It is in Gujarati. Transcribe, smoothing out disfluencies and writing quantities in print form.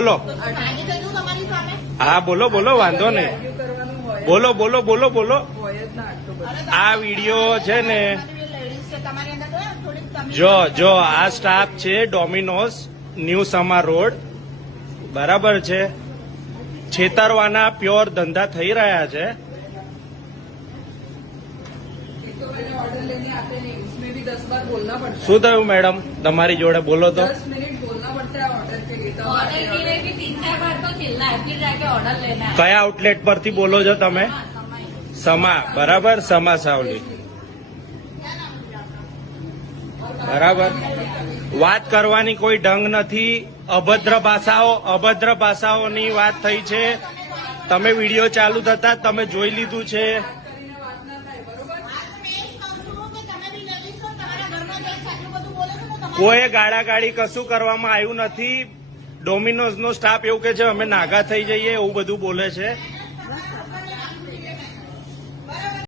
બોલો હા બોલો બોલો વાંધો નહીં બોલો બોલો બોલો બોલો આ વિડીયો છે ને જો આ સ્ટાફ છે ડોમિનોઝ ન્યૂ સમા રોડ બરાબર છે છેતરવાના પ્યોર ધંધા થઈ રહ્યા છે શું થયું મેડમ તમારી જોડે બોલો તો કયા આઉટલેટ પરથી બોલો છો તમે સમા બરાબર સમા સાવલી બરાબર વાત કરવાની કોઈ ઢંગ નથી અભદ્ર ભાષાઓની વાત થઈ છે તમે વિડીયો ચાલુ થતા તમે જોઈ લીધું છે કોઈ ગાળાગાળી કશું કરવામાં આવ્યું નથી ડોમિનોઝ નો સ્ટાફ એવું કે છે અમે નાગા થઈ જઈએ એવું બધું બોલે છે